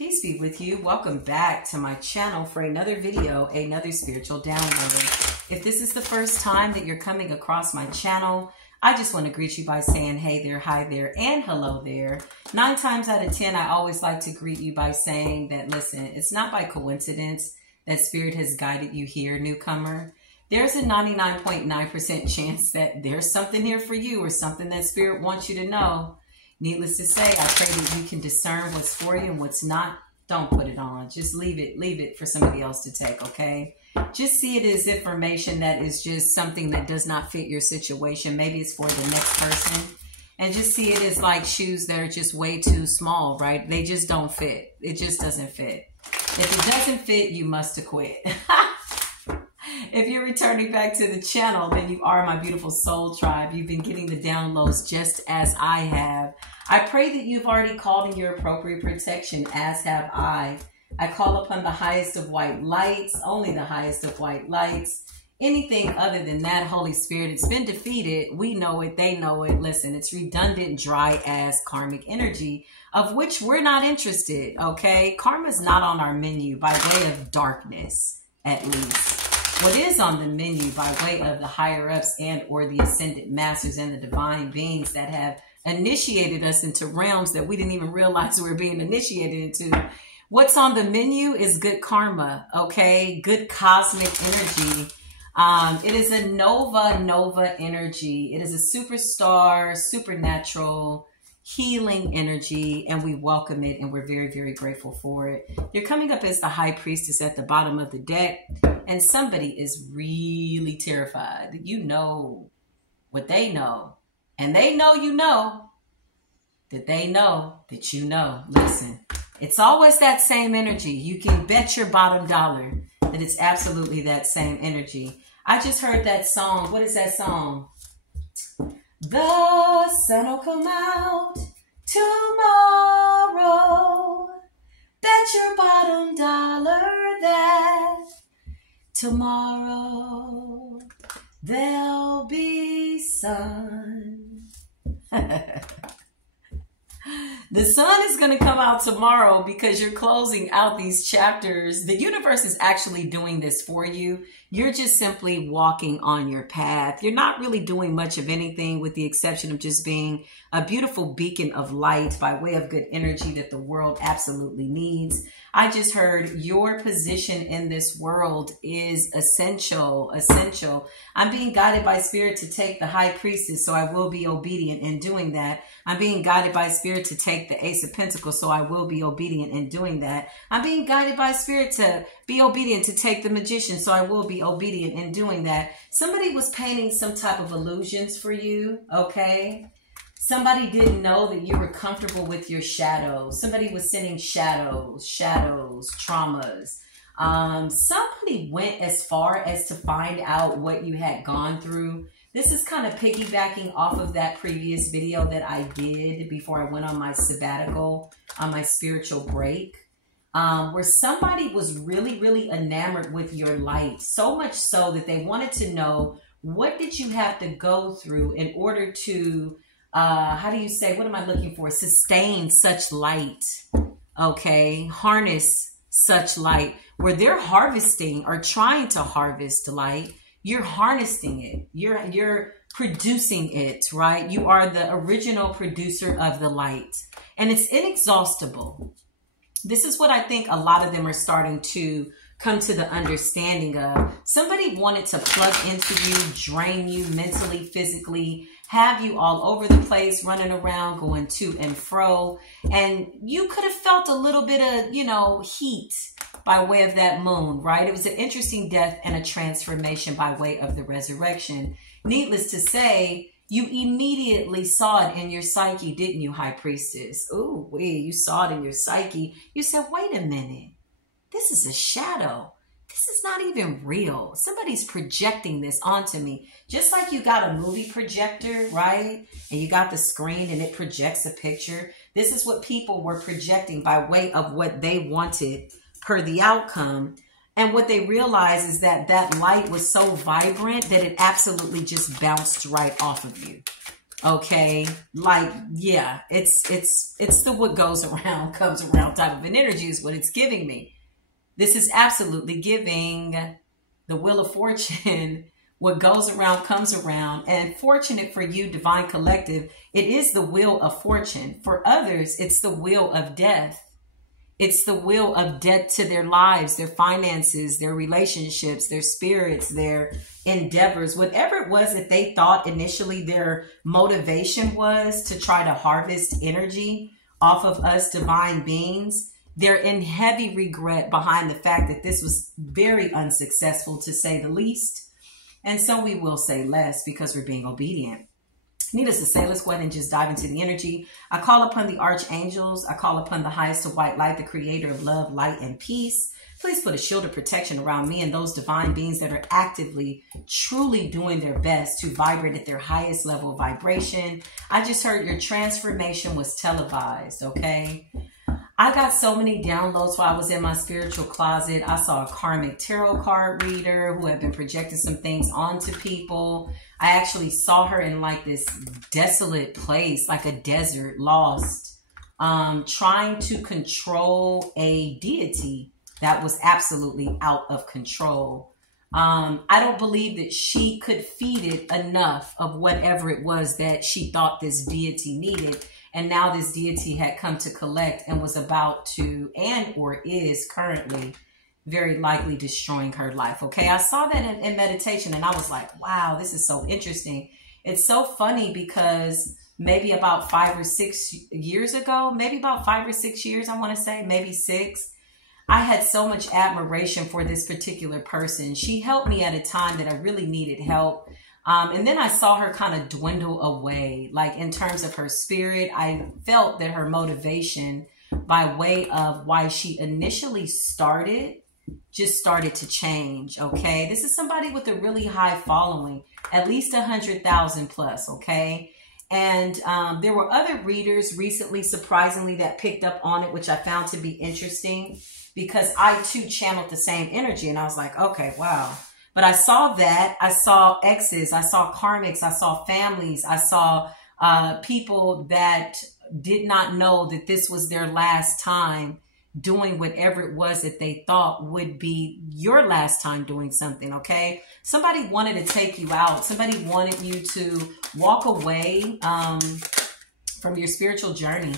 Peace be with you. Welcome back to my channel for another video, another spiritual download. If this is the first time that you're coming across my channel, I just want to greet you by saying hey there, hi there, and hello there. 9 times out of 10, I always like to greet you by saying that, listen, it's not by coincidence that Spirit has guided you here, newcomer. There's a 99.9% chance that there's something here for you or something that Spirit wants you to know. Needless to say, I pray that you can discern what's for you and what's not. Don't put it on. Just leave it for somebody else to take, okay? Just see it as information that is just something that does not fit your situation. Maybe it's for the next person. And just see it as like shoes that are just way too small, right? They just don't fit. It just doesn't fit. If it doesn't fit, you must have quit. If you're returning back to the channel, then you are my beautiful soul tribe. You've been getting the downloads just as I have. I pray that you've already called in your appropriate protection, as have I. I call upon the highest of white lights, only the highest of white lights. Anything other than that, Holy Spirit, it's been defeated. We know it. They know it. Listen, it's redundant, dry-ass karmic energy, of which we're not interested, okay? Karma's not on our menu by way of darkness, at least. What is on the menu by way of the higher-ups and or the ascended masters and the divine beings that have initiated us into realms that we didn't even realize we were being initiated into. What's on the menu is good karma, okay? Good cosmic energy. It is a nova energy. It is a superstar, supernatural, healing energy, and we welcome it, and we're very, very grateful for it. You're coming up as the high priestess at the bottom of the deck, and somebody is really terrified that you know what they know, and they know you know that they know that you know. Listen, it's always that same energy. You can bet your bottom dollar that it's absolutely that same energy. I just heard that song. What is that song? The sun will come out tomorrow. Bet your bottom dollar that tomorrow there'll be sun. The sun is going to come out tomorrow because you're closing out these chapters. The universe is actually doing this for you. You're just simply walking on your path. You're not really doing much of anything with the exception of just being a beautiful beacon of light by way of good energy that the world absolutely needs. I just heard your position in this world is essential. I'm being guided by Spirit to take the high priestess, so I will be obedient in doing that. I'm being guided by Spirit to take the Ace of Pentacles, so I will be obedient in doing that. I'm being guided by Spirit to be obedient to take the Magician, so I will be obedient in doing that. Somebody was painting some type of illusions for you, okay? Somebody didn't know that you were comfortable with your shadows. Somebody was sending shadows, traumas. Somebody went as far as to find out what you had gone through. This is kind of piggybacking off of that previous video that I did before I went on my sabbatical, on my spiritual break, where somebody was really, really enamored with your light, so much so that they wanted to know, what did you have to go through in order to, how do you say, what am I looking for? Sustain such light, okay? Harness such light, where they're harvesting or trying to harvest light. You're harnessing it. You're producing it, right? You are the original producer of the light, and it's inexhaustible. This is what I think a lot of them are starting to come to the understanding of. Somebody wanted to plug into you, drain you mentally, physically, have you all over the place, running around, going to and fro. And you could have felt a little bit of, you know, heat by way of that moon, right? It was an interesting death and a transformation by way of the resurrection. Needless to say, you immediately saw it in your psyche, didn't you, High Priestess? Ooh, you saw it in your psyche. You said, wait a minute. This is a shadow. This is not even real. Somebody's projecting this onto me. Just like you got a movie projector, right? And you got the screen and it projects a picture. This is what people were projecting by way of what they wanted per the outcome. And what they realized is that that light was so vibrant that it absolutely just bounced right off of you. Okay. Like, yeah, it's the what goes around comes around type of an energy is what it's giving me. This is absolutely giving the wheel of fortune. What goes around comes around. And fortunate for you, Divine Collective, it is the wheel of fortune. For others, it's the wheel of death. It's the wheel of death to their lives, their finances, their relationships, their spirits, their endeavors, whatever it was that they thought initially their motivation was to try to harvest energy off of us divine beings. They're in heavy regret behind the fact that this was very unsuccessful, to say the least. And so we will say less because we're being obedient. Needless to say, let's go ahead and just dive into the energy. I call upon the archangels. I call upon the highest of white light, the creator of love, light, and peace. Please put a shield of protection around me and those divine beings that are actively, truly doing their best to vibrate at their highest level of vibration. I just heard your transformation was televised, okay? I got so many downloads while I was in my spiritual closet. I saw a karmic tarot card reader who had been projecting some things onto people. I actually saw her in like this desolate place, like a desert, lost, trying to control a deity that was absolutely out of control. I don't believe that she could feed it enough of whatever it was that she thought this deity needed. And now this deity had come to collect and was about to, and or is currently very likely destroying her life. Okay, I saw that in meditation and I was like, wow, this is so interesting. It's so funny because maybe about 5 or 6 years ago, maybe about 5 or 6 years, I want to say, maybe 6, I had so much admiration for this particular person. She helped me at a time that I really needed help. And then I saw her kind of dwindle away, like in terms of her spirit. I felt that her motivation by way of why she initially started, just started to change. Okay. This is somebody with a really high following, at least 100,000 plus. Okay. And there were other readers recently, surprisingly, that picked up on it, which I found to be interesting because I too channeled the same energy. And I was like, okay, wow. But I saw that. I saw exes. I saw karmics. I saw families. I saw people that did not know that this was their last time doing whatever it was that they thought would be your last time doing something, okay? Somebody wanted to take you out. Somebody wanted you to walk away from your spiritual journey.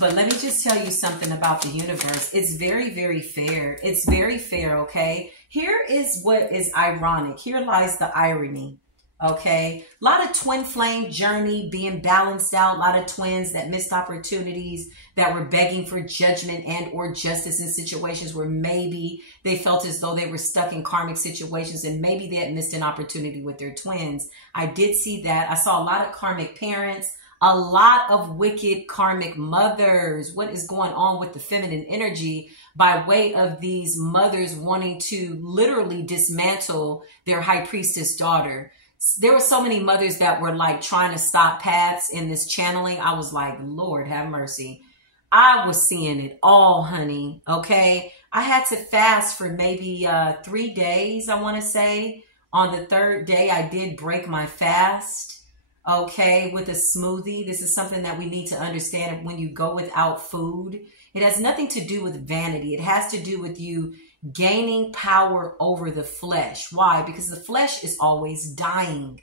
But let me just tell you something about the universe. It's very, very fair. It's very fair, okay? Here is what is ironic. Here lies the irony, okay? A lot of twin flame journey being balanced out. A lot of twins that missed opportunities, that were begging for judgment and or justice in situations where maybe they felt as though they were stuck in karmic situations and maybe they had missed an opportunity with their twins. I did see that. I saw a lot of karmic parents, a lot of wicked karmic mothers. What is going on with the feminine energy by way of these mothers wanting to literally dismantle their high priestess daughter? There were so many mothers that were like trying to stop paths in this channeling. I was like, Lord, have mercy. I was seeing it all, honey. Okay. I had to fast for maybe 3 days, I want to say. On the 3rd day, I did break my fast. Okay, with a smoothie. This is something that we need to understand. When you go without food, it has nothing to do with vanity. It has to do with you gaining power over the flesh. Why? Because the flesh is always dying,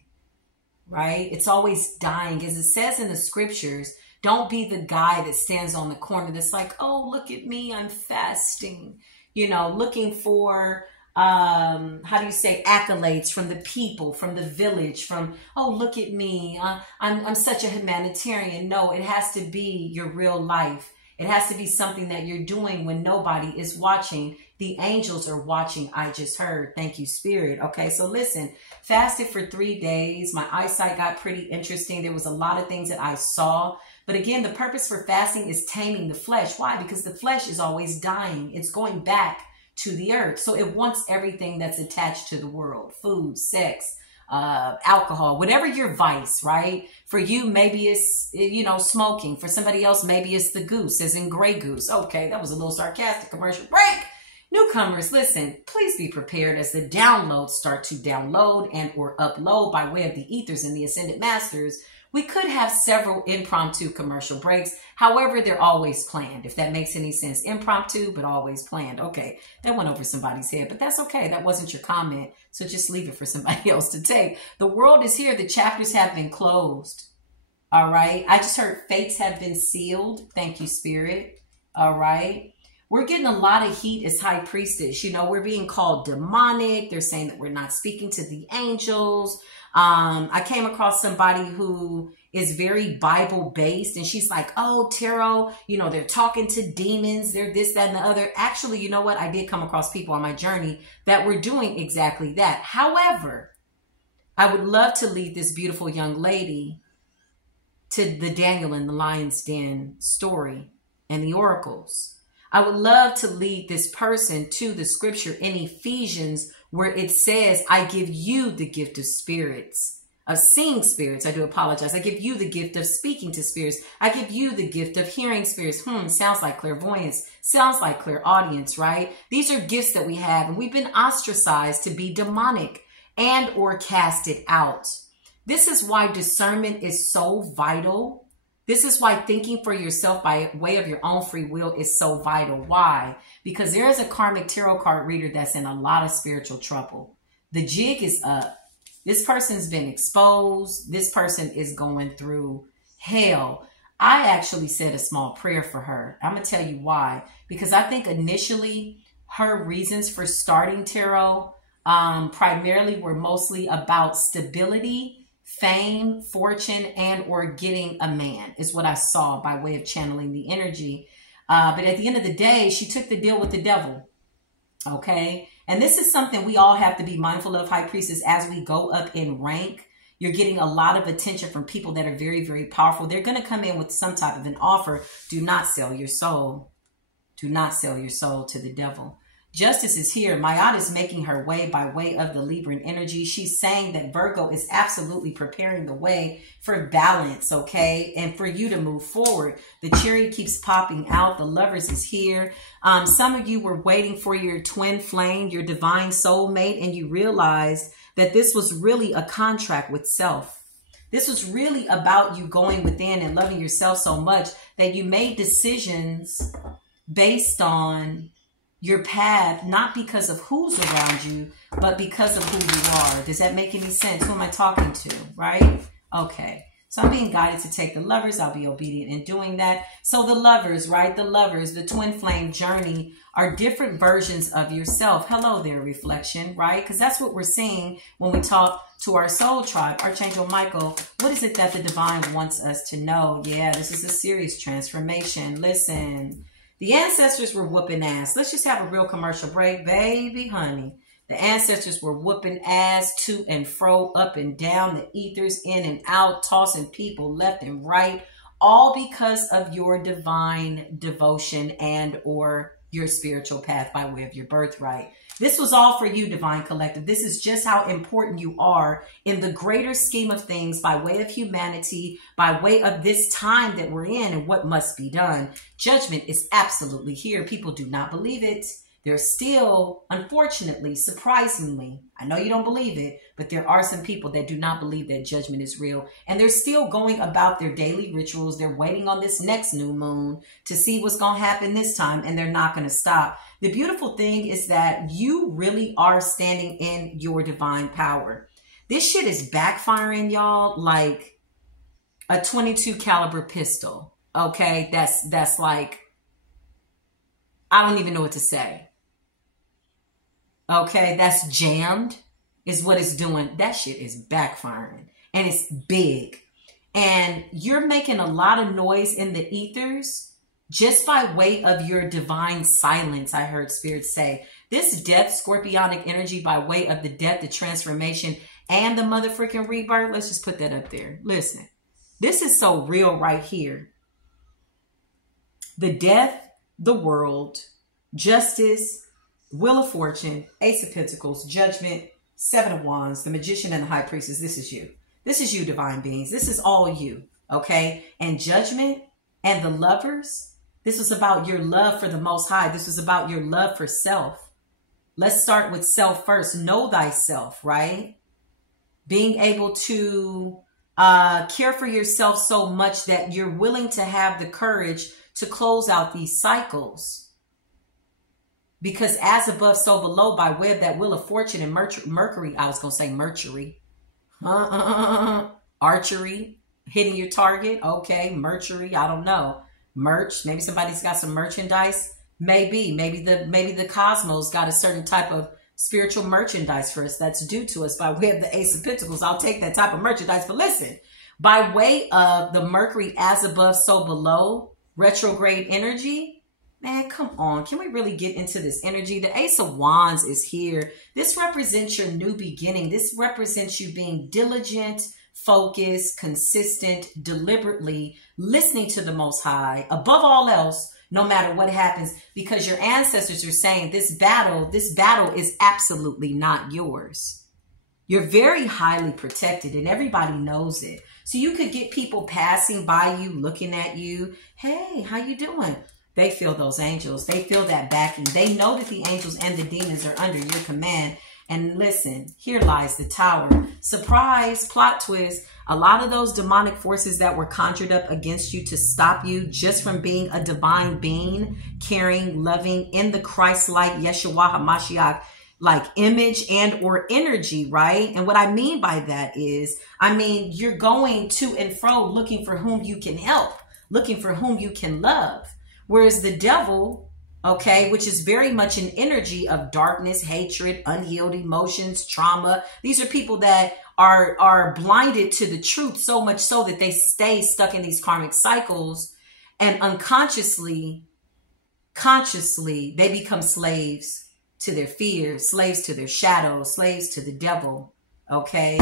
right? It's always dying. As it says in the scriptures, don't be the guy that stands on the corner that's like, oh, look at me, I'm fasting, you know, looking for how do you say, accolades from the people, from the village, from, oh, look at me, I'm such a humanitarian. No, it has to be your real life. It has to be something that you're doing when nobody is watching. The angels are watching. I just heard. Thank you, Spirit. Okay, so listen, fasted for 3 days. My eyesight got pretty interesting. There was a lot of things that I saw. But again, the purpose for fasting is taming the flesh. Why? Because the flesh is always dying. It's going back to the earth. So it wants everything that's attached to the world: food, sex, alcohol, whatever your vice, right? For you, maybe it's, you know, smoking. For somebody else, maybe it's the goose, as in gray goose. Okay, that was a little sarcastic. Commercial break. Newcomers, listen, please be prepared as the downloads start to download and or upload by way of the ethers and the ascended masters. We could have several impromptu commercial breaks. However, they're always planned, if that makes any sense. Impromptu, but always planned. Okay, that went over somebody's head, but that's okay. That wasn't your comment, so just leave it for somebody else to take. The world is here. The chapters have been closed. All right. I just heard fates have been sealed. Thank you, Spirit. All right. We're getting a lot of heat as high priestess. You know, we're being called demonic. They're saying that we're not speaking to the angels. I came across somebody who is very Bible based, and she's like, oh, tarot, you know, they're talking to demons. They're this, that, and the other. Actually, you know what? I did come across people on my journey that were doing exactly that. However, I would love to lead this beautiful young lady to the Daniel in the Lion's Den story and the oracles. I would love to lead this person to the scripture in Ephesians where it says, I give you the gift of spirits, of seeing spirits. I do apologize. I give you the gift of speaking to spirits. I give you the gift of hearing spirits. Sounds like clairvoyance. Sounds like clairaudience, right? These are gifts that we have, and we've been ostracized to be demonic and or casted out. This is why discernment is so vital. This is why thinking for yourself by way of your own free will is so vital. Why? Because there is a karmic tarot card reader that's in a lot of spiritual trouble. The jig is up. This person's been exposed. This person is going through hell. I actually said a small prayer for her. I'm going to tell you why. Because I think initially her reasons for starting tarot primarily were mostly about stability, fame, fortune, and or getting a man is what I saw by way of channeling the energy. But at the end of the day, she took the deal with the devil. Okay. And this is something we all have to be mindful of, High Priestess, as we go up in rank. You're getting a lot of attention from people that are very, very powerful. They're going to come in with some type of an offer. Do not sell your soul. Do not sell your soul to the devil. Justice is here. Mayat is making her way by way of the Libran energy. She's saying that Virgo is absolutely preparing the way for balance, okay? And for you to move forward. The cherry keeps popping out. The Lovers is here. Some of you were waiting for your twin flame, your divine soulmate, and you realized that this was really a contract with self. This was really about you going within and loving yourself so much that you made decisions based on your path, not because of who's around you, but because of who you are. Does that make any sense? Who am I talking to, right? Okay. So I'm being guided to take the Lovers. I'll be obedient in doing that. So the Lovers, right? The Lovers, the twin flame journey are different versions of yourself. Hello there, reflection, right? Because that's what we're seeing when we talk to our soul tribe. Archangel Michael, what is it that the divine wants us to know? Yeah, this is a serious transformation. Listen. The ancestors were whooping ass. Let's just have a real commercial break, baby, honey. The ancestors were whooping ass to and fro, up and down, the ethers in and out, tossing people left and right, all because of your divine devotion and or your spiritual path by way of your birthright. This was all for you, Divine Collective. This is just how important you are in the greater scheme of things by way of humanity, by way of this time that we're in and what must be done. Judgment is absolutely here. People do not believe it. They're still, unfortunately, surprisingly, I know you don't believe it, but there are some people that do not believe that judgment is real. And they're still going about their daily rituals. They're waiting on this next new moon to see what's going to happen this time, and they're not going to stop. The beautiful thing is that you really are standing in your divine power. This shit is backfiring, y'all, like a 22 caliber pistol. Okay, that's like, I don't even know what to say. Okay, that's jammed is what it's doing. That shit is backfiring and it's big. And you're making a lot of noise in the ethers just by way of your divine silence, I heard Spirit say. This death, scorpionic energy by way of the death, the transformation, and the motherfucking rebirth. Let's just put that up there. Listen, this is so real right here. The death, the world, justice, Wheel of Fortune, Ace of Pentacles, Judgment, Seven of Wands, the Magician and the High Priestess. This is you. This is you, divine beings. This is all you, okay? And Judgment and the Lovers, this was about your love for the Most High. This was about your love for self. Let's start with self first. Know thyself, right? Being able to care for yourself so much that you're willing to have the courage to close out these cycles. Because as above, so below, by way of that wheel of fortune and Mercury, I was going to say Mercury. Archery, hitting your target. Okay, Mercury, I don't know. Merch, maybe somebody's got some merchandise. Maybe the cosmos got a certain type of spiritual merchandise for us that's due to us by way of the Ace of Pentacles. I'll take that type of merchandise. But listen, by way of the Mercury as above, so below, retrograde energy, man, come on. Can we really get into this energy? The Ace of Wands is here. This represents your new beginning. This represents you being diligent, focused, consistent, deliberately listening to the Most High above all else, no matter what happens, because your ancestors are saying this battle is absolutely not yours. You're very highly protected and everybody knows it. So you could get people passing by you, looking at you. Hey, how you doing? They feel those angels. They feel that backing. They know that the angels and the demons are under your command. And listen, here lies the Tower. Surprise, plot twist. A lot of those demonic forces that were conjured up against you to stop you just from being a divine being, caring, loving, in the Christ-like Yeshua HaMashiach like image and or energy, right? And what I mean by that is, you're going to and fro looking for whom you can help, looking for whom you can love. Whereas the devil, okay, which is very much an energy of darkness, hatred, unhealed emotions, trauma. These are people that are blinded to the truth so much so that they stay stuck in these karmic cycles, and unconsciously, consciously, they become slaves to their fears, slaves to their shadows, slaves to the devil, okay?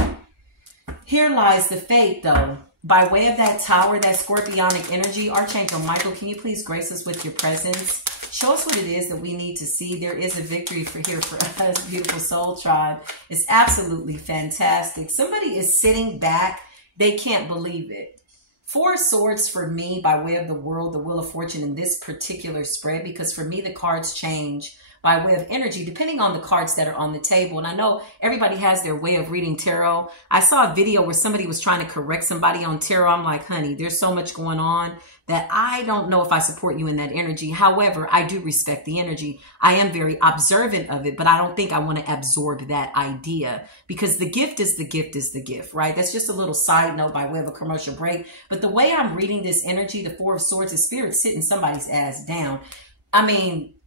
Here lies the fate, though. By way of that Tower, that scorpionic energy, Archangel Michael, can you please grace us with your presence? Show us what it is that we need to see. There is a victory here for us, beautiful soul tribe. It's absolutely fantastic. Somebody is sitting back. They can't believe it. 4 swords for me by way of the world, the Wheel of Fortune in this particular spread, because for me, the cards change by way of energy, depending on the cards that are on the table. And I know everybody has their way of reading tarot. I saw a video where somebody was trying to correct somebody on tarot. I'm like, honey, there's so much going on that I don't know if I support you in that energy. However, I do respect the energy. I am very observant of it, but I don't think I want to absorb that idea, because the gift is the gift is the gift, right? That's just a little side note by way of a commercial break. But the way I'm reading this energy, the 4 of Swords, is spirit sitting somebody's ass down.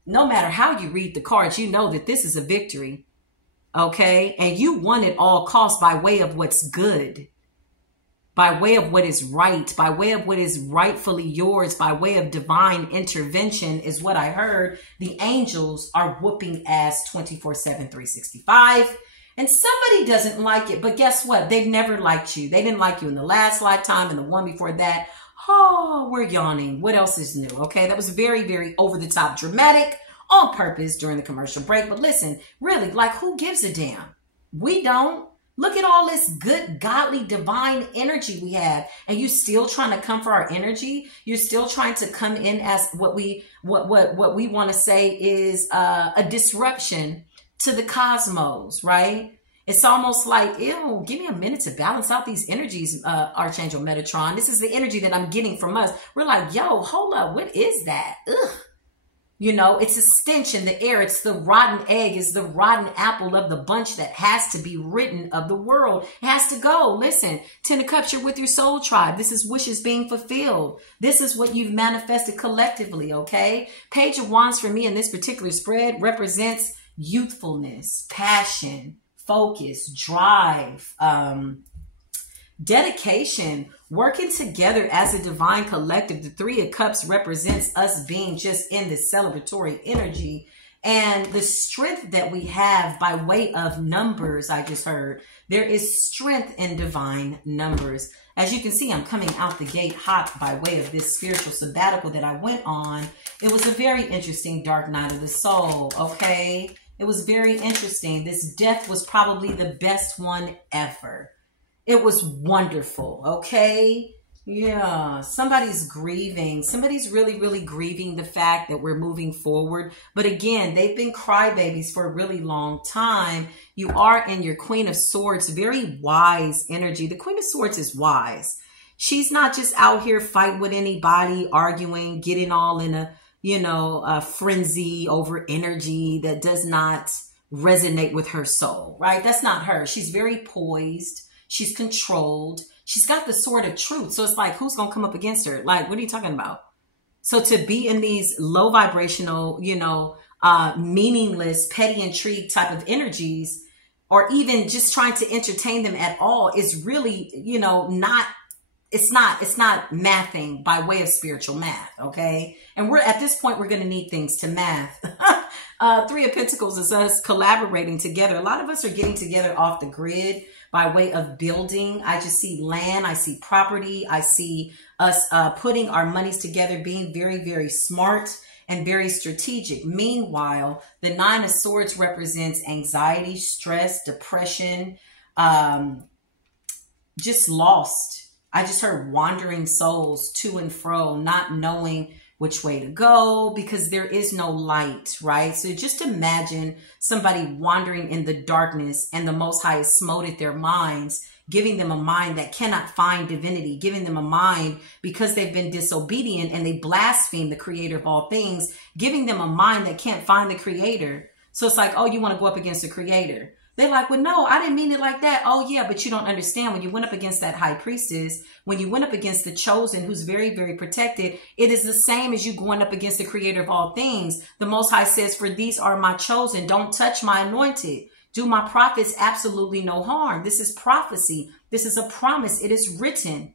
No matter how you read the cards, you know that this is a victory, okay? And you won at all costs by way of what's good, by way of what is right, by way of what is rightfully yours, by way of divine intervention is what I heard. The angels are whooping ass 24/7, 365. And somebody doesn't like it, but guess what? They've never liked you. They didn't like you in the last lifetime and the one before that. Oh, we're yawning. What else is new? Okay, that was very, very over the top dramatic on purpose during the commercial break. But listen, really, like, who gives a damn? We don't. Look at all this good, godly, divine energy we have. And you still trying to come for our energy. You're still trying to come in as what we want to say is a disruption to the cosmos, right? It's almost like, ew, give me a minute to balance out these energies, Archangel Metatron. This is the energy that I'm getting from us. We're like, yo, hold up. What is that? Ugh. You know, it's a stench in the air. It's the rotten egg. It's the rotten apple of the bunch that has to be written of the world. It has to go. Listen, 10 of Cups, you're with your soul tribe. This is wishes being fulfilled. This is what you've manifested collectively, okay? Page of Wands for me in this particular spread represents youthfulness, passion, focus, drive, dedication, working together as a divine collective. The 3 of Cups represents us being just in this celebratory energy, and the strength that we have by way of numbers. I just heard there is strength in divine numbers. As you can see, I'm coming out the gate hot by way of this spiritual sabbatical that I went on. It was a very interesting dark night of the soul, okay? It was very interesting. This death was probably the best one ever. It was wonderful, okay? Yeah, somebody's grieving. Somebody's really, really grieving the fact that we're moving forward. But again, they've been crybabies for a really long time. You are in your Queen of Swords, very wise energy. The Queen of Swords is wise. She's not just out here fighting with anybody, arguing, getting all in a frenzy over energy that does not resonate with her soul, right? That's not her. She's very poised. She's controlled. She's got the sword of truth. So it's like, who's going to come up against her? Like, what are you talking about? So to be in these low vibrational, meaningless, petty intrigue type of energies, or even just trying to entertain them at all is really, it's not mathing by way of spiritual math. Okay. And we're at this point, we're going to need things to math. Three of Pentacles is us collaborating together. A lot of us are getting together off the grid by way of building. I just see land. I see property. I see us putting our monies together, being very, very smart and very strategic. Meanwhile, the Nine of Swords represents anxiety, stress, depression, just lost. I just heard wandering souls to and fro, not knowing which way to go because there is no light, right? So just imagine somebody wandering in the darkness and the Most High has smote their minds, giving them a mind that cannot find divinity, giving them a mind because they've been disobedient and they blaspheme the creator of all things, giving them a mind that can't find the creator. So it's like, oh, you want to go up against the creator. They're like, well, no, I didn't mean it like that. Oh, yeah, but you don't understand. When you went up against that high priestess, when you went up against the chosen who's very, very protected, it is the same as you going up against the creator of all things. The Most High says, for these are my chosen. Don't touch my anointed. Do my prophets absolutely no harm. This is prophecy. This is a promise. It is written.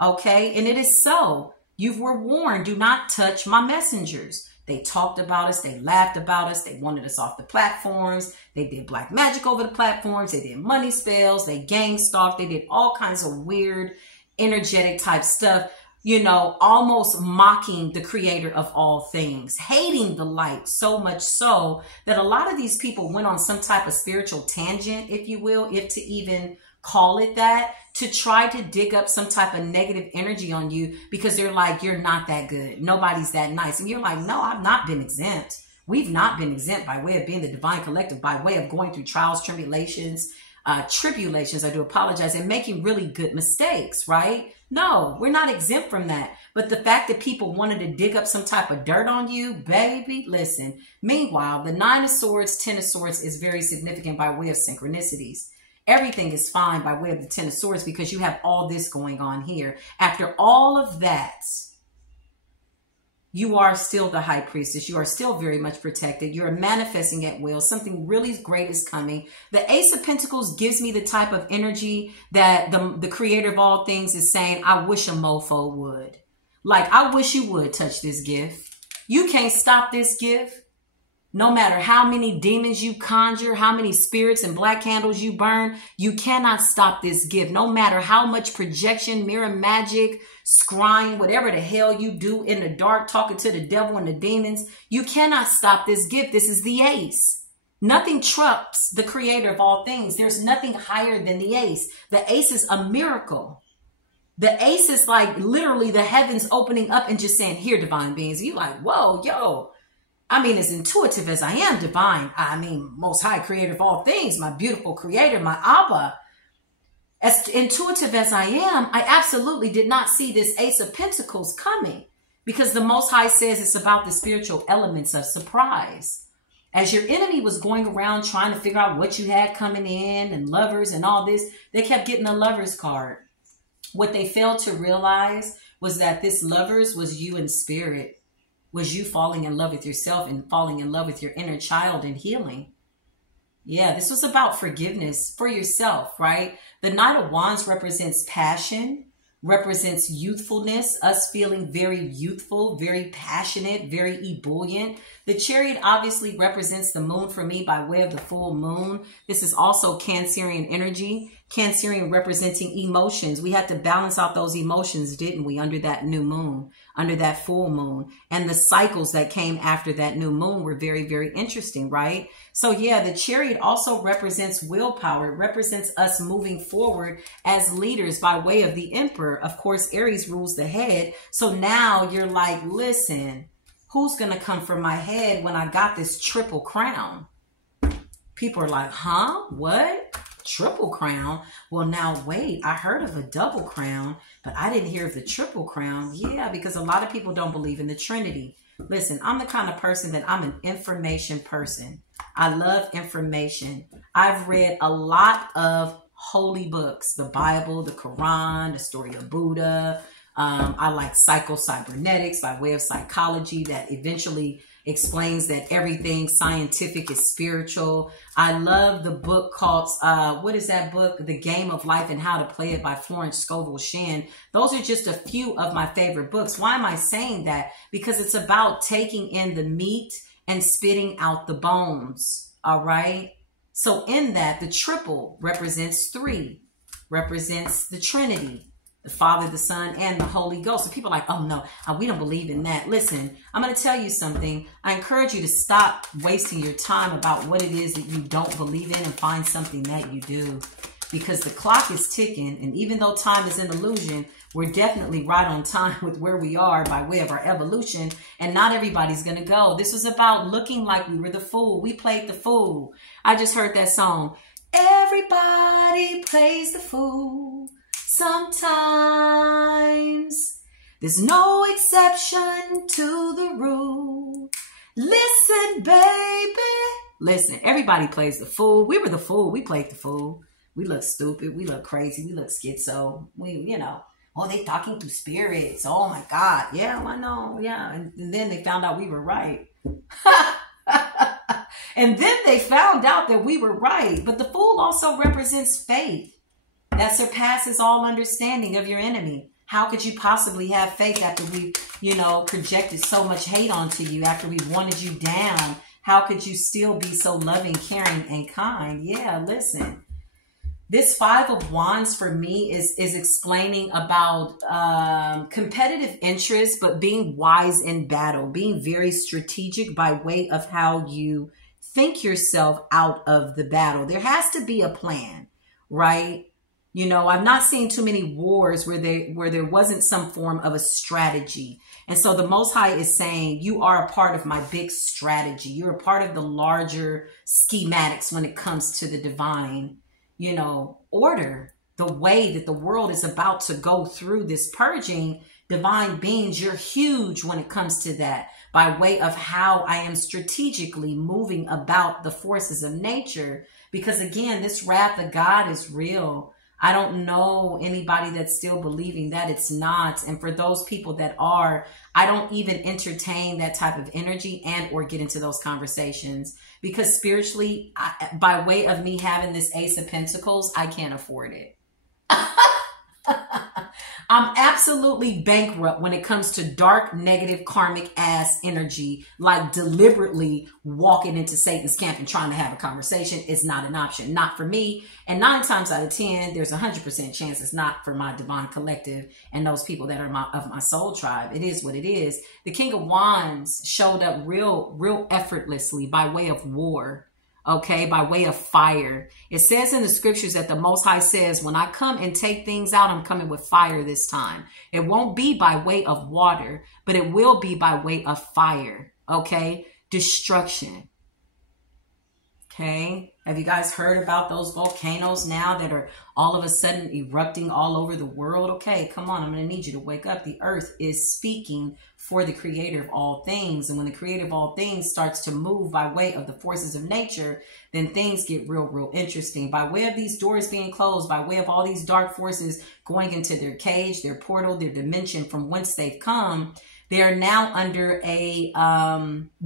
Okay. And it is so. You were warned. Do not touch my messengers. They talked about us. They laughed about us. They wanted us off the platforms. They did black magic over the platforms. They did money spells. They gang stalked. They did all kinds of weird, energetic type stuff, almost mocking the creator of all things, hating the light so much so that a lot of these people went on some type of spiritual tangent, if you will, if to even call it that, to try to dig up some type of negative energy on you because they're like, you're not that good. Nobody's that nice. And you're like, no, I've not been exempt. We've not been exempt by way of being the divine collective, by way of going through trials, tribulations, I do apologize, and making really good mistakes, right? No, we're not exempt from that. But the fact that people wanted to dig up some type of dirt on you, baby, listen. Meanwhile, the Nine of Swords, Ten of Swords is very significant by way of synchronicities. Everything is fine by way of the Ten of Swords because you have all this going on here. After all of that, you are still the high priestess. You are still very much protected. You're manifesting at will. Something really great is coming. The Ace of Pentacles gives me the type of energy that the creator of all things is saying, I wish a mofo would. Like, I wish you would touch this gift. You can't stop this gift. No matter how many demons you conjure, how many spirits and black candles you burn, you cannot stop this gift. No matter how much projection, mirror magic, scrying, whatever the hell you do in the dark, talking to the devil and the demons, you cannot stop this gift. This is the ace. Nothing trumps the creator of all things. There's nothing higher than the ace. The ace is a miracle. The ace is like literally the heavens opening up and just saying, here, divine beings. You like, whoa, yo. I mean, as intuitive as I am, divine, Most High, creator of all things, my beautiful creator, my Abba. As intuitive as I am, I absolutely did not see this Ace of Pentacles coming because the Most High says it's about the spiritual elements of surprise. As your enemy was going around trying to figure out what you had coming in and lovers and all this, they kept getting a lover's card. What they failed to realize was that this lovers was you in spirit. Was you falling in love with yourself and falling in love with your inner child and healing. Yeah, this was about forgiveness for yourself, right? The Knight of Wands represents passion, represents youthfulness, us feeling very youthful, very passionate, very ebullient. The chariot obviously represents the moon for me by way of the full moon. This is also Cancerian energy. Cancerian representing emotions. We had to balance out those emotions, didn't we, under that new moon, under that full moon. And the cycles that came after that new moon were very, very interesting, right? So yeah, the chariot also represents willpower. It represents us moving forward as leaders by way of the emperor. Of course, Aries rules the head. So now you're like, listen, who's going to come for my head when I got this triple crown? People are like, huh? What? Triple crown? Well, now wait, I heard of a double crown, but I didn't hear of the triple crown. Yeah, because a lot of people don't believe in the Trinity. Listen, I'm the kind of person that I'm an information person. I love information. I've read a lot of holy books, the Bible, the Quran, the story of Buddha. I like psycho-cybernetics by way of psychology that eventually explains that everything scientific is spiritual. I love the book called, what is that book? The Game of Life and How to Play It by Florence Scovel Shinn. Those are just a few of my favorite books. Why am I saying that? Because it's about taking in the meat and spitting out the bones. All right. So in that, the triple represents 3, represents the Trinity. The Father, the Son, and the Holy Ghost. So people are like, oh no, we don't believe in that. Listen, I'm going to tell you something. I encourage you to stop wasting your time about what it is that you don't believe in and find something that you do. Because the clock is ticking, and even though time is an illusion, we're definitely right on time with where we are by way of our evolution, and not everybody's going to go. This was about looking like we were the fool. We played the fool. I just heard that song. Everybody plays the fool. Sometimes there's no exception to the rule. Listen, baby. Listen, everybody plays the fool. We were the fool. We played the fool. We look stupid. We look crazy. We look schizo. Oh, they talking to spirits. Oh my God. Yeah, I know. Yeah. And then they found out we were right. And then they found out that we were right. But the fool also represents faith that surpasses all understanding of your enemy. How could you possibly have faith after we, projected so much hate onto you, after we wanted you down? How could you still be so loving, caring, and kind? Yeah, listen. This 5 of Wands for me is explaining about competitive interest, but being wise in battle, being very strategic by way of how you think yourself out of the battle. There has to be a plan, right? I've not seen too many wars where there wasn't some form of a strategy. And so the Most High is saying, you are a part of my big strategy. You're a part of the larger schematics when it comes to the divine, order, the way that the world is about to go through this purging. Divine beings, you're huge when it comes to that by way of how I am strategically moving about the forces of nature. Because again, this wrath of God is real. I don't know anybody that's still believing that it's not. And for those people that are, I don't even entertain that type of energy and or get into those conversations. Because spiritually, by way of me having this Ace of Pentacles, I can't afford it. I'm absolutely bankrupt when it comes to dark, negative, karmic ass energy, like deliberately walking into Satan's camp and trying to have a conversation is not an option. Not for me. And 9 times out of 10, there's 100% chance it's not for my divine collective and those people that are of my soul tribe. It is what it is. The King of Wands showed up real effortlessly by way of war. Okay, by way of fire. It says in the scriptures that the Most High says, when I come and take things out, I'm coming with fire this time. It won't be by way of water, but it will be by way of fire. Okay, destruction. Okay, have you guys heard about those volcanoes now that are all of a sudden erupting all over the world? Okay, come on, I'm going to need you to wake up. The earth is speaking for the creator of all things. And when the creator of all things starts to move by way of the forces of nature, then things get real interesting. By way of these doors being closed, by way of all these dark forces going into their cage, their portal, their dimension from whence they've come, they are now under a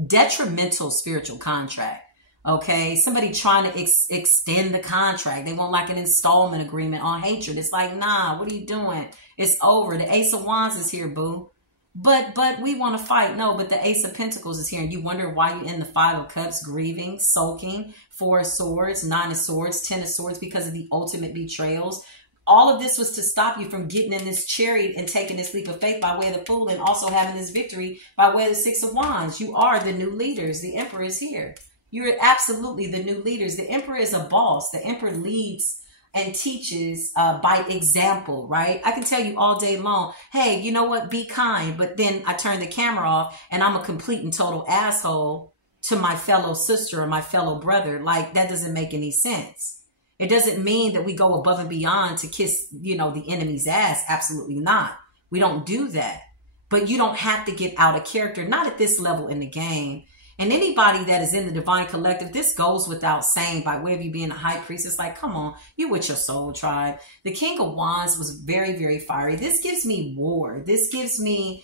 detrimental spiritual contract. Okay, somebody trying to extend the contract. They want like an installment agreement on hatred. It's like, nah, what are you doing? It's over. The Ace of Wands is here, boo. But we want to fight. No, but the Ace of Pentacles is here, and you wonder why you're in the Five of Cups, grieving, sulking, Four of Swords, Nine of Swords, Ten of Swords, because of the ultimate betrayals. All of this was to stop you from getting in this chariot and taking this leap of faith by way of the Fool, and also having this victory by way of the Six of Wands. You are the new leaders. The Emperor is here. You're absolutely the new leaders. The Emperor is a boss. The Emperor leads and teaches by example, right? I can tell you all day long, hey, you know what? Be kind. But then I turn the camera off and I'm a complete and total asshole to my fellow sister or my fellow brother. Like, that doesn't make any sense. It doesn't mean that we go above and beyond to kiss, you know, the enemy's ass. Absolutely not. We don't do that. But you don't have to get out of character, not at this level in the game. And anybody that is in the Divine Collective, this goes without saying by way of you being a high priest. It's like, come on, you with your soul tribe. The King of Wands was very, very fiery. This gives me war. This gives me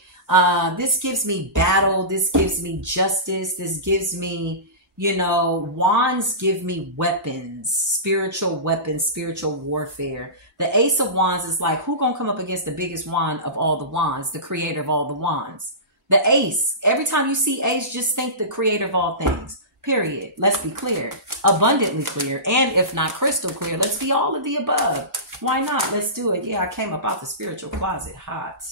battle. This gives me justice. This gives me, you know, wands give me weapons, spiritual warfare. The Ace of Wands is like, who gonna come up against the biggest wand of all the wands, the creator of all the wands? The Ace. Every time you see Ace, just think the creator of all things. Period. Let's be clear. Abundantly clear. And if not crystal clear, let's be all of the above. Why not? Let's do it. Yeah, I came up out the spiritual closet hot.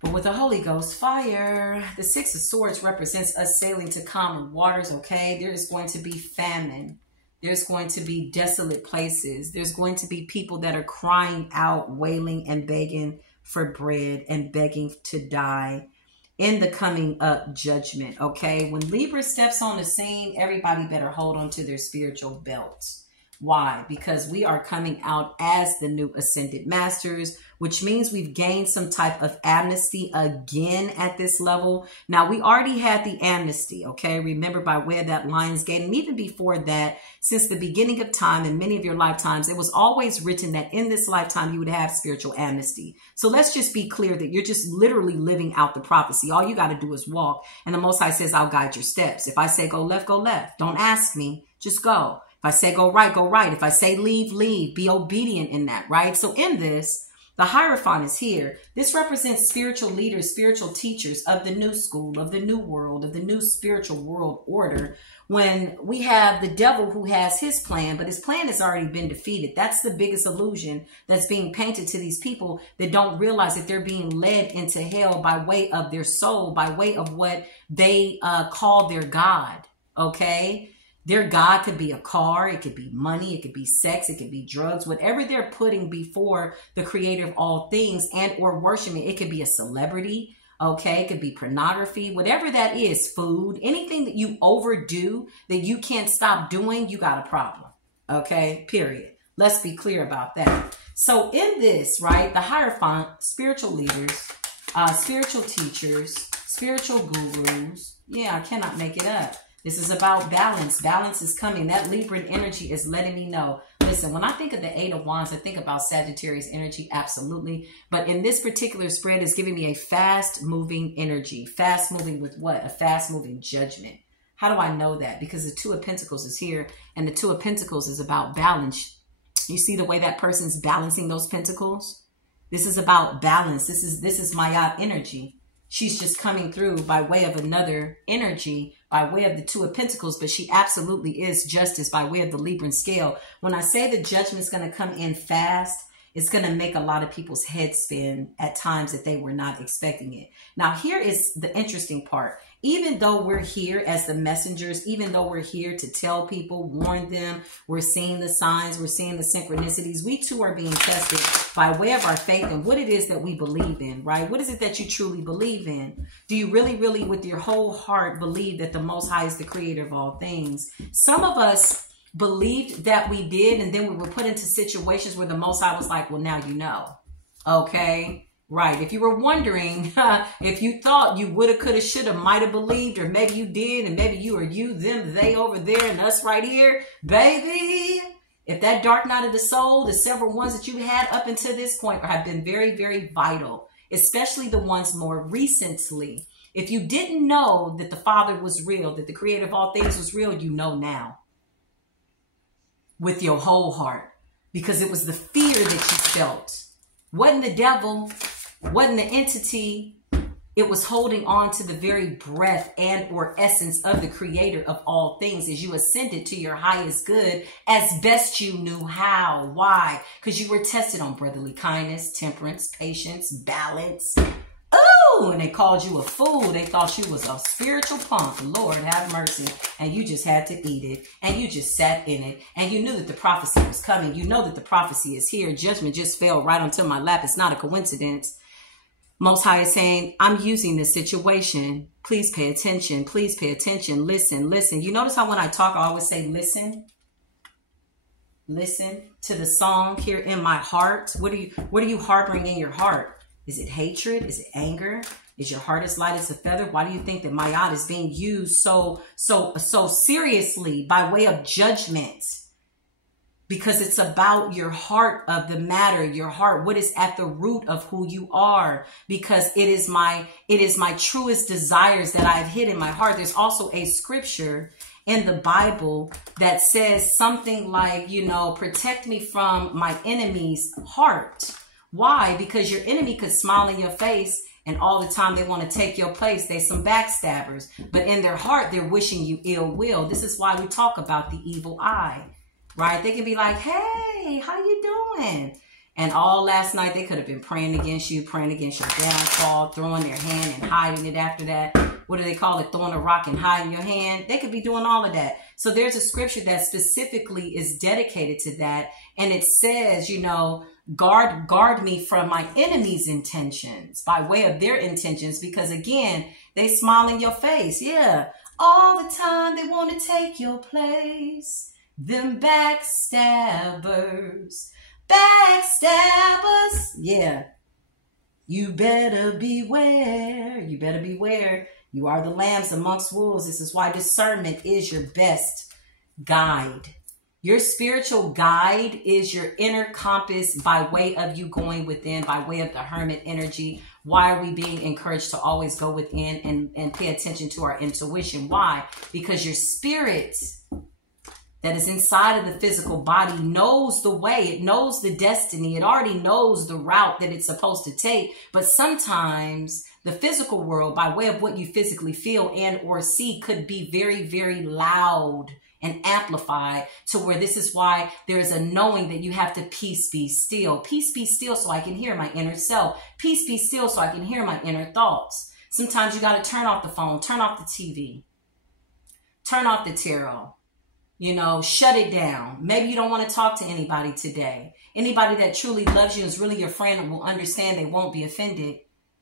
But with the Holy Ghost fire, the Six of Swords represents us sailing to calmer waters, okay? There is going to be famine. There's going to be desolate places. There's going to be people that are crying out, wailing, and begging for bread and begging to die in the coming up judgment, okay? When Libra steps on the scene, everybody better hold on to their spiritual belts. Why? Because we are coming out as the new ascended masters, which means we've gained some type of amnesty again at this level. Now, we already had the amnesty, okay? Remember, by way of that Lion's Gate, and even before that, since the beginning of time in many of your lifetimes, it was always written that in this lifetime, you would have spiritual amnesty. So let's just be clear that you're just literally living out the prophecy. All you got to do is walk. And the Most High says, I'll guide your steps. If I say go left, go left. Don't ask me. Just go. If I say go right, go right. If I say leave, leave. Be obedient in that, right? So in this, the Hierophant is here. This represents spiritual leaders, spiritual teachers of the new school, of the new world, of the new spiritual world order. When we have the devil who has his plan, but his plan has already been defeated. That's the biggest illusion that's being painted to these people that don't realize that they're being led into hell by way of their soul, by way of what they call their God, okay? Their God could be a car, it could be money, it could be sex, it could be drugs, whatever they're putting before the creator of all things and or worshiping. It could be a celebrity, okay? It could be pornography, whatever that is, food, anything that you overdo that you can't stop doing, you got a problem, okay? Period. Let's be clear about that. So in this, right, the Hierophant, spiritual leaders, spiritual teachers, spiritual gurus. Yeah, I cannot make it up. This is about balance. Balance is coming. That Libran energy is letting me know. Listen, when I think of the Eight of Wands, I think about Sagittarius energy, absolutely. But in this particular spread, it's giving me a fast-moving energy. Fast-moving with what? A fast-moving judgment. How do I know that? Because the Two of Pentacles is here, and the Two of Pentacles is about balance. You see the way that person's balancing those pentacles? This is about balance. This is Mayat energy. She's just coming through by way of another energy, by way of the Two of Pentacles, but she absolutely is justice by way of the Libran scale. When I say the judgment's going to come in fast, it's going to make a lot of people's heads spin at times that they were not expecting it. Now, here is the interesting part. Even though we're here as the messengers, even though we're here to tell people, warn them, we're seeing the signs, we're seeing the synchronicities, we too are being tested by way of our faith and what it is that we believe in, right? What is it that you truly believe in? Do you really, really, with your whole heart, believe that the Most High is the creator of all things? Some of us believed that we did, and then we were put into situations where the Most High was like, well, now you know. Okay? Right. If you were wondering, if you thought you woulda, coulda, shoulda, might have believed, or maybe you did, and maybe you are you, them, they over there, and us right here, baby. If that dark night of the soul, the several ones that you had up until this point have been very, very vital, especially the ones more recently. If you didn't know that the Father was real, that the creator of all things was real, you know now. With your whole heart. Because it was the fear that you felt. Wasn't the devil. wasn't the entity. It was holding on to the very breath and or essence of the creator of all things as you ascended to your highest good as best you knew how. Why? Because you were tested on brotherly kindness, temperance, patience, balance. Oh, and they called you a fool. They thought you was a spiritual punk. Lord have mercy. And you just had to eat it. And you just sat in it. And you knew that the prophecy was coming. You know that the prophecy is here. Judgment just fell right onto my lap. It's not a coincidence. Most High is saying, I'm using this situation. Please pay attention. Please pay attention. Listen, listen. You notice how when I talk, I always say, listen. Listen to the song here in my heart. What are you harboring in your heart? Is it hatred? Is it anger? Is your heart as light as a feather? Why do you think that Mayat is being used so seriously by way of judgment? Because it's about your heart of the matter, your heart, what is at the root of who you are. Because it is my truest desires that I've hid in my heart. There's also a scripture in the Bible that says something like, protect me from my enemy's heart. Why? Because your enemy could smile in your face and all the time they want to take your place. They some backstabbers. But in their heart, they're wishing you ill will. This is why we talk about the evil eye. Right? They can be like, hey, how you doing? And all last night, they could have been praying against you, praying against your downfall, throwing their hand and hiding it after that. What do they call it? Throwing a rock and hiding your hand. They could be doing all of that. So there's a scripture that specifically is dedicated to that. And it says, guard me from my enemy's intentions by way of their intentions. Because again, they smile in your face. Yeah. All the time they want to take your place. Them backstabbers, yeah. You better beware. You better beware. You are the lambs amongst wolves. This is why discernment is your best guide. Your spiritual guide is your inner compass by way of you going within, by way of the hermit energy. Why are we being encouraged to always go within and pay attention to our intuition? Why? Because your spirit that is inside of the physical body knows the way, it knows the destiny, it already knows the route that it's supposed to take. But sometimes the physical world, by way of what you physically feel and or see, could be very, very loud and amplified to where this is why there is a knowing that you have to peace be still. Peace be still so I can hear my inner self. Peace be still so I can hear my inner thoughts. Sometimes you got to turn off the phone, turn off the TV, turn off the tarot. Shut it down. Maybe you don't want to talk to anybody today. Anybody that truly loves you is really your friend and will understand. They won't be offended.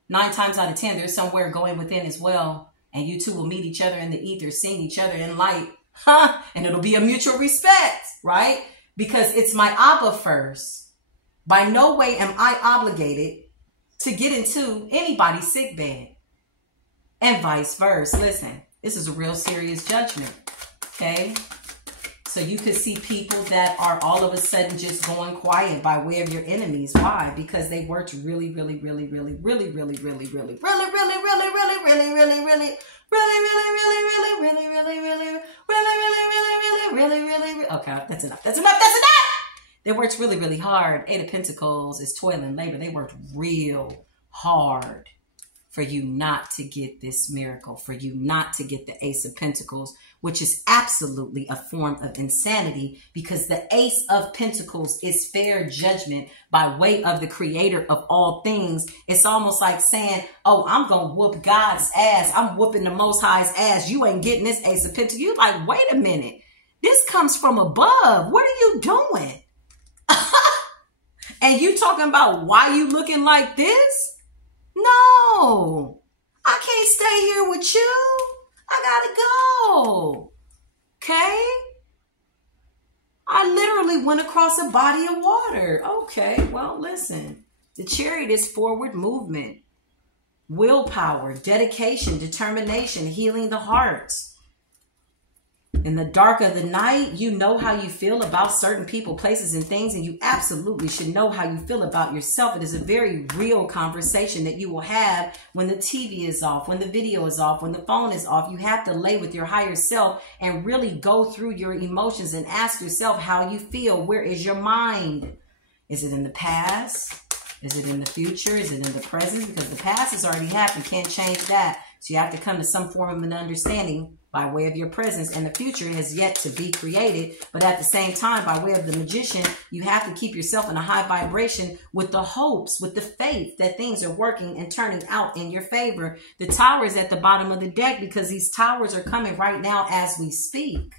9 times out of 10, there's somewhere going within as well. And you two will meet each other in the ether, seeing each other in light. And it'll be a mutual respect, right? Because it's my Abba first. By no way am I obligated to get into anybody's sick bed. And vice versa. Listen, this is a real serious judgment. Okay? So you could see people that are all of a sudden just going quiet by way of your enemies. Why? Because they worked really, really, really, really, really, really, really, really, really, really, really, really, really, really, really, really, really. Okay, that's enough. That's enough. That's enough. They worked really, really hard. 8 of Pentacles is toil and labor. They worked real hard for you not to get this miracle, for you not to get the Ace of Pentacles, which is absolutely a form of insanity because the Ace of Pentacles is fair judgment by way of the creator of all things. It's almost like saying, oh, I'm going to whoop God's ass. I'm whooping the Most High's ass. You ain't getting this Ace of Pentacles. You're like, wait a minute. This comes from above. What are you doing? And you talking about why you looking like this? No, I can't stay here with you. I gotta go. Okay? I literally went across a body of water. Okay, well, listen. The Chariot is forward movement, willpower, dedication, determination, healing the heart. In the dark of the night, you know how you feel about certain people, places, and things, and you absolutely should know how you feel about yourself. It is a very real conversation that you will have when the TV is off, when the video is off, when the phone is off. You have to lay with your higher self and really go through your emotions and ask yourself how you feel. Where is your mind? Is it in the past? Is it in the future? Is it in the present? Because the past has already happened. Can't change that. So you have to come to some form of an understanding by way of your presence. And the future has yet to be created. But at the same time, by way of the magician, you have to keep yourself in a high vibration with the hopes, with the faith that things are working and turning out in your favor. The tower is at the bottom of the deck because these towers are coming right now as we speak.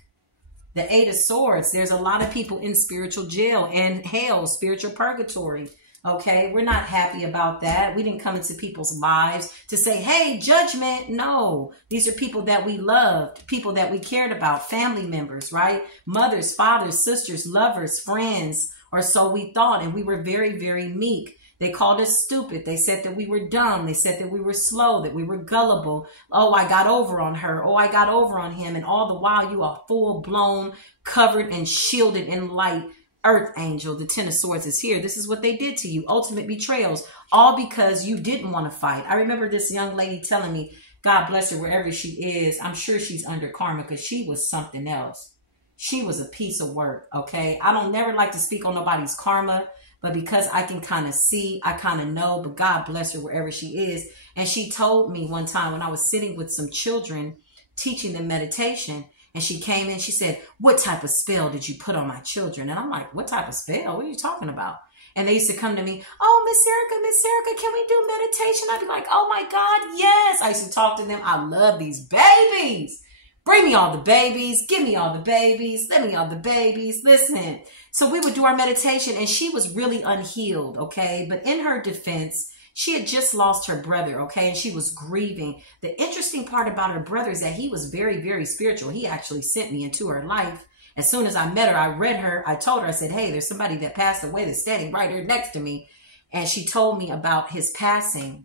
The Eight of Swords, there's a lot of people in spiritual jail and hell, spiritual purgatory. Okay, we're not happy about that. We didn't come into people's lives to say, hey, judgment. No, these are people that we loved, people that we cared about, family members, right? Mothers, fathers, sisters, lovers, friends, or so we thought. And we were very, very meek. They called us stupid. They said that we were dumb. They said that we were slow, that we were gullible. Oh, I got over on her. Oh, I got over on him. And all the while you are full blown, covered and shielded in light. Earth angel, the Ten of Swords is here. This is what they did to you. Ultimate betrayals, all because you didn't want to fight. I remember this young lady telling me, God bless her wherever she is. I'm sure she's under karma because she was something else. She was a piece of work, okay? I don't never like to speak on nobody's karma, but because I can kind of see, I kind of know, but God bless her wherever she is. And she told me one time when I was sitting with some children, teaching them meditation, and she came in, she said, what type of spell did you put on my children? And I'm like, what type of spell? What are you talking about? And they used to come to me, oh, Miss Erica, can we do meditation? I'd be like, oh my God, yes. I used to talk to them. I love these babies. Bring me all the babies. Give me all the babies. Let me all the babies. Listen. So we would do our meditation and she was really unhealed, okay? But in her defense, she had just lost her brother, okay? And she was grieving. The interesting part about her brother is that he was very, very spiritual. He actually sent me into her life. As soon as I met her, I read her. I told her, I said, hey, there's somebody that passed away that's standing right here next to me. And she told me about his passing.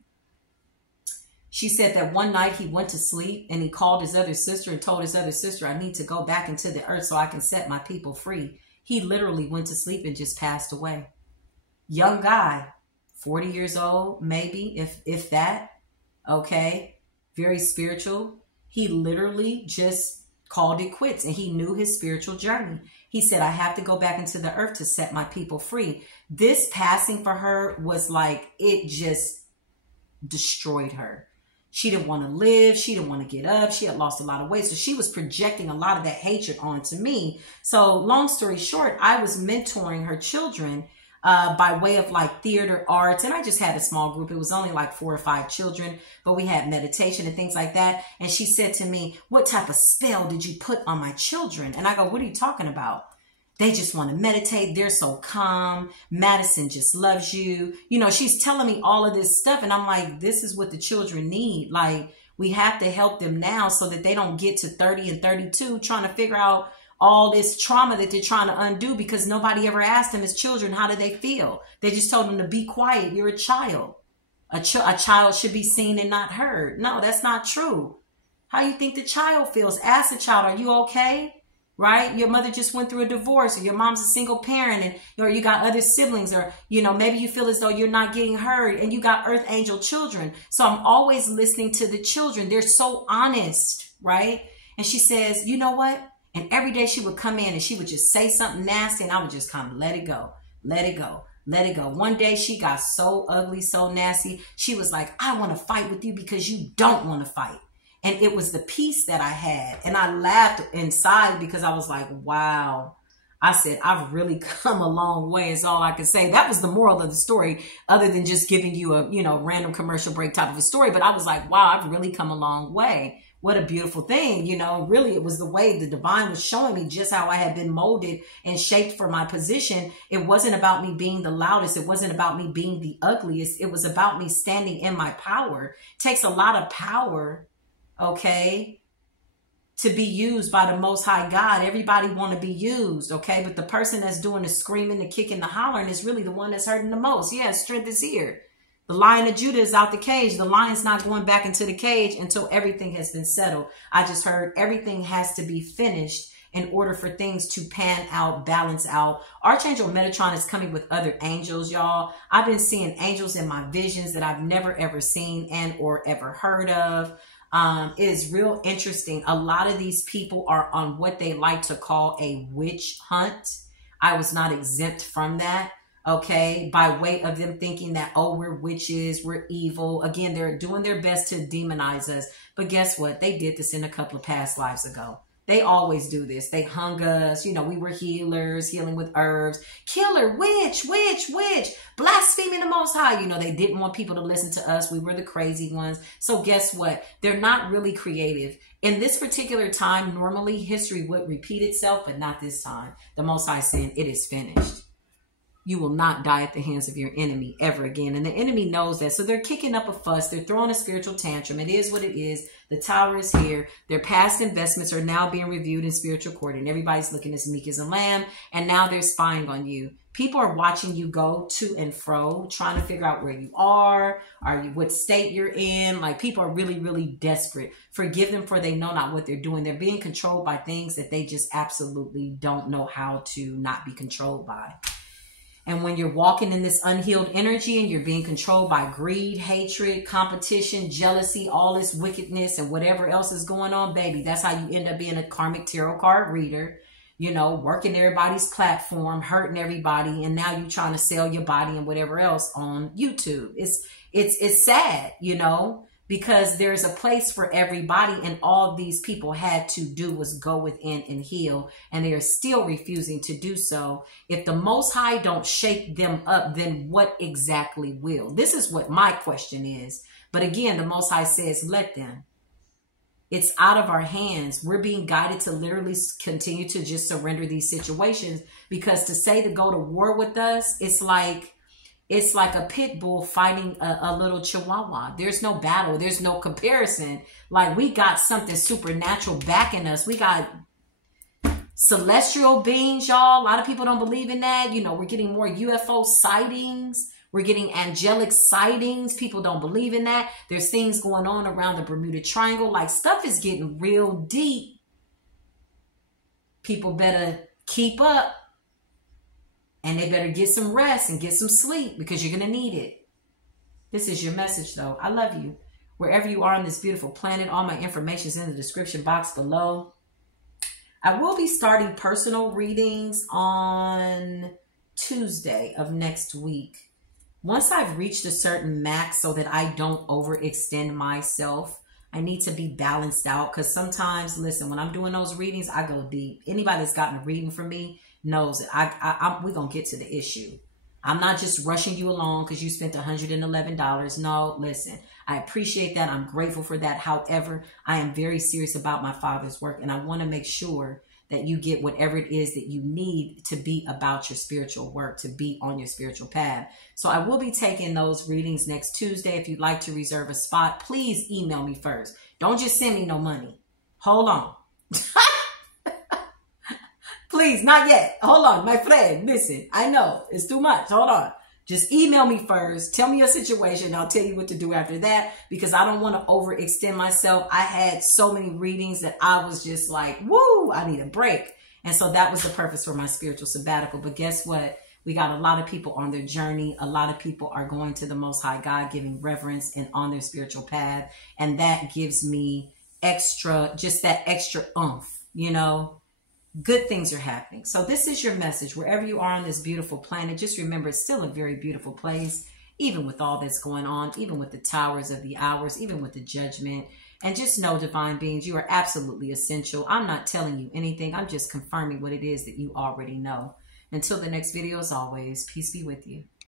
She said that one night he went to sleep and he called his other sister and told his other sister, I need to go back into the earth so I can set my people free. He literally went to sleep and just passed away. Young guy. 40 years old, maybe, if that, okay, very spiritual. He literally just called it quits and he knew his spiritual journey. He said, I have to go back into the earth to set my people free. This passing for her was like, it just destroyed her. She didn't want to live. She didn't want to get up. She had lost a lot of weight. So she was projecting a lot of that hatred onto me. So long story short, I was mentoring her children by way of like theater arts. And I just had a small group. It was only like 4 or 5 children, but we had meditation and things like that. And she said to me, what type of spell did you put on my children? And I go, what are you talking about? They just want to meditate. They're so calm. Madison just loves you. You know, she's telling me all of this stuff. And I'm like, this is what the children need. Like, we have to help them now so that they don't get to 30 and 32 trying to figure out all this trauma that they're trying to undo because nobody ever asked them as children, how do they feel? They just told them to be quiet. You're a child. A child should be seen and not heard. No, that's not true. How you think the child feels? Ask the child, are you okay? Right? Your mother just went through a divorce, or your mom's a single parent, and or you got other siblings, or, you know, maybe you feel as though you're not getting heard and you got earth angel children. So I'm always listening to the children. They're so honest, right? And she says, you know what? And every day she would come in and she would just say something nasty and I would just kind of let it go, let it go, let it go. One day she got so ugly, so nasty. She was like, I want to fight with you because you don't want to fight. And it was the peace that I had. And I laughed inside because I was like, wow. I said, I've really come a long way is all I can say. That was the moral of the story, other than just giving you a, you know, random commercial break type of a story. But I was like, wow, I've really come a long way. What a beautiful thing. You know, really, it was the way the divine was showing me just how I had been molded and shaped for my position. It wasn't about me being the loudest. It wasn't about me being the ugliest. It was about me standing in my power. It takes a lot of power, okay, to be used by the Most High God. Everybody want to be used, okay? But the person that's doing the screaming, the kicking, the hollering is really the one that's hurting the most. Yeah, strength is here. The Lion of Judah is out the cage. The lion's not going back into the cage until everything has been settled. I just heard everything has to be finished in order for things to pan out, balance out. Archangel Metatron is coming with other angels, y'all. I've been seeing angels in my visions that I've never, ever seen and or ever heard of. It is real interesting. A lot of these people are on what they like to call a witch hunt. I was not exempt from that. okay, by way of them thinking that, oh, we're witches, we're evil. Again, they're doing their best to demonize us. But guess what? They did this in a couple of past lives ago. They always do this. They hung us. You know, we were healers, healing with herbs. Killer, witch, blaspheming the Most High. You know, they didn't want people to listen to us. We were the crazy ones. So guess what? They're not really creative. In this particular time, normally history would repeat itself, but not this time. The Most High saying, it is finished. You will not die at the hands of your enemy ever again. And the enemy knows that. So they're kicking up a fuss. They're throwing a spiritual tantrum. It is what it is. The tower is here. Their past investments are now being reviewed in spiritual court. And everybody's looking as meek as a lamb. And now they're spying on you. People are watching you go to and fro, trying to figure out where you are what state you're in. Like, people are really, really desperate. Forgive them, for they know not what they're doing. They're being controlled by things that they just absolutely don't know how to not be controlled by. And when you're walking in this unhealed energy and you're being controlled by greed, hatred, competition, jealousy, all this wickedness and whatever else is going on, baby, that's how you end up being a karmic tarot card reader, you know, working everybody's platform, hurting everybody. And now you're trying to sell your body and whatever else on YouTube. It's sad, you know, because there's a place for everybody, and all these people had to do was go within and heal, and they are still refusing to do so. If the Most High don't shake them up, then what exactly will? This is what my question is. But again, the Most High says, let them. It's out of our hands. We're being guided to literally continue to just surrender these situations, because to say to go to war with us, it's like a pit bull fighting a little chihuahua. There's no battle. There's no comparison. Like, we got something supernatural backing us. We got celestial beings, y'all. A lot of people don't believe in that. You know, we're getting more UFO sightings. We're getting angelic sightings. People don't believe in that. There's things going on around the Bermuda Triangle. Like, stuff is getting real deep. People better keep up. And they better get some rest and get some sleep, because you're going to need it. This is your message, though. I love you. Wherever you are on this beautiful planet, all my information is in the description box below. I will be starting personal readings on Tuesday of next week. Once I've reached a certain max so that I don't overextend myself, I need to be balanced out, because sometimes, listen, when I'm doing those readings, I go deep. Anybody that's gotten a reading from me knows that we're going to get to the issue. I'm not just rushing you along because you spent $111. No, listen, I appreciate that. I'm grateful for that. However, I am very serious about my Father's work, and I want to make sure that you get whatever it is that you need to be about your spiritual work, to be on your spiritual path. So I will be taking those readings next Tuesday. If you'd like to reserve a spot, please email me first. Don't just send me no money. Hold on. Please, not yet. Hold on, my friend. Listen, I know it's too much. Hold on. Just email me first. Tell me your situation. I'll tell you what to do after that, because I don't want to overextend myself. I had so many readings that I was just like, woo, I need a break. And so that was the purpose for my spiritual sabbatical. But guess what? We got a lot of people on their journey. A lot of people are going to the Most High God, giving reverence and on their spiritual path. And that gives me just that extra oomph, you know. Good things are happening. So this is your message. Wherever you are on this beautiful planet, just remember it's still a very beautiful place, even with all that's going on, even with the towers of the hours, even with the judgment. And just know, divine beings, you are absolutely essential. I'm not telling you anything. I'm just confirming what it is that you already know. Until the next video, as always, peace be with you.